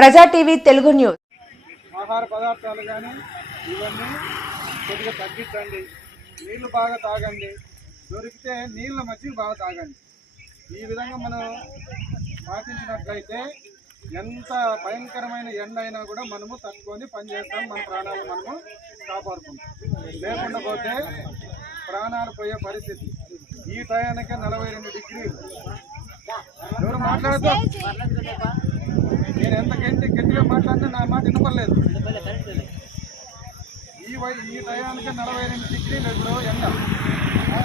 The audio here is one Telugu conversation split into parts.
ప్రజా టీవీ తెలుగు న్యూస్. ఆహార పదార్థాలు కానీ ఇవన్నీ కొద్దిగా తగ్గించండి. నీళ్లు బాగా తాగండి. దొరికితే నీళ్ళ మజ్జిగ బాగా తాగండి. ఈ విధంగా మనం పాటించినట్లయితే ఎంత భయంకరమైన ఎండ అయినా కూడా మనము తట్టుకొని పనిచేస్తాం. మన ప్రాణాలు మనము కాపాడుకుంటాం. లేకుండా పోతే ప్రాణాలు పోయే పరిస్థితి. ఈ టయానికే 42 డిగ్రీలు. ఎవరు మాట్లాడతాం? నేను ఎంత గట్టిగా మాట్లాడినా నా మాట వినపడలేదు. ఈ టయానికి 42 డిగ్రీలు ఇప్పుడు ఎండ.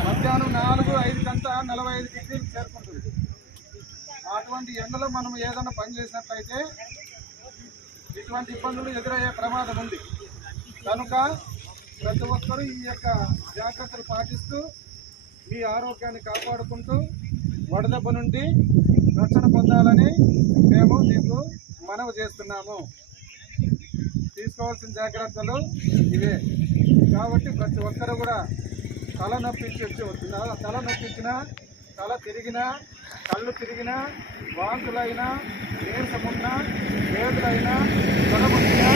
మధ్యాహ్నం 4-5 కంతా 45 డిగ్రీలు చేరుకుంటుంది. అటువంటి ఎండలో మనం ఏదైనా పని చేసినట్లయితే ఇటువంటి ఇబ్బందులు ఎదురయ్యే ప్రమాదం ఉంది. కనుక ప్రతి ఒక్కరూ ఈ యొక్క జాగ్రత్తలు పాటిస్తూ మీ ఆరోగ్యాన్ని కాపాడుకుంటూ వడదెబ్బ నుండి రక్షణ పొందాలని మేము మీకు మనవి చేస్తున్నాము. తీసుకోవాల్సిన జాగ్రత్తలు ఇవే. కాబట్టి ప్రతి ఒక్కరు కూడా తలనొప్పించినా, తల తిరిగినా, కళ్ళు తిరిగినా, వాంతులైనా, నీరసమున్నా, వేదులైనా, జ్వరమున్నా